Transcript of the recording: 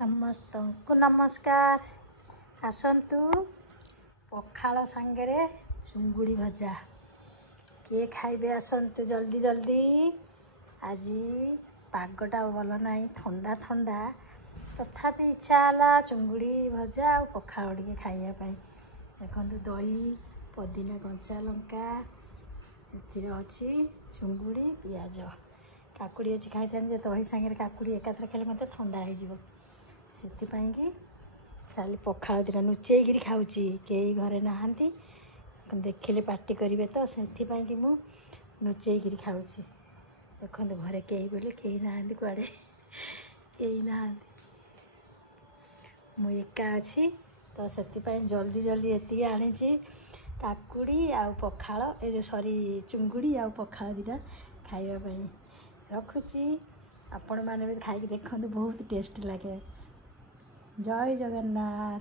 समस्त को नमस्कार। आसतु पखाल सांगे चुंगुड़ी भजा किए खाइबे आसतु जल्दी जल्दी। आज पागटा भल ना ठंडा ठंडा तथापि इच्छा है चुंगुड़ी भजा और पखाल टे खाइबा। देखो दही पुदीना कंचा लंका अच्छी चुंगुड़ी पियाज काकुड़ी अच्छी खाई दही सांगे काकुड़ी एकाथरे खाले मत ठंडा हो से खाली पखाल दिना लुचेक खाऊँगी कई घरे नहांती देखिले पार्टी करेंगे तो से लुचेक खाऊँगी। देखो घरे कई बोले कई ना कड़े कई ना मु एका अच्छी तो से जल्दी जल्दी ये आनी काकुड़ी आ पखाल ए जो सॉरी चुंगुड़ी आ पखाल दिना खाइबा रखुची। आपण मैंने भी खाई देखते बहुत टेस्ट लगे। जय जगन्नाथ।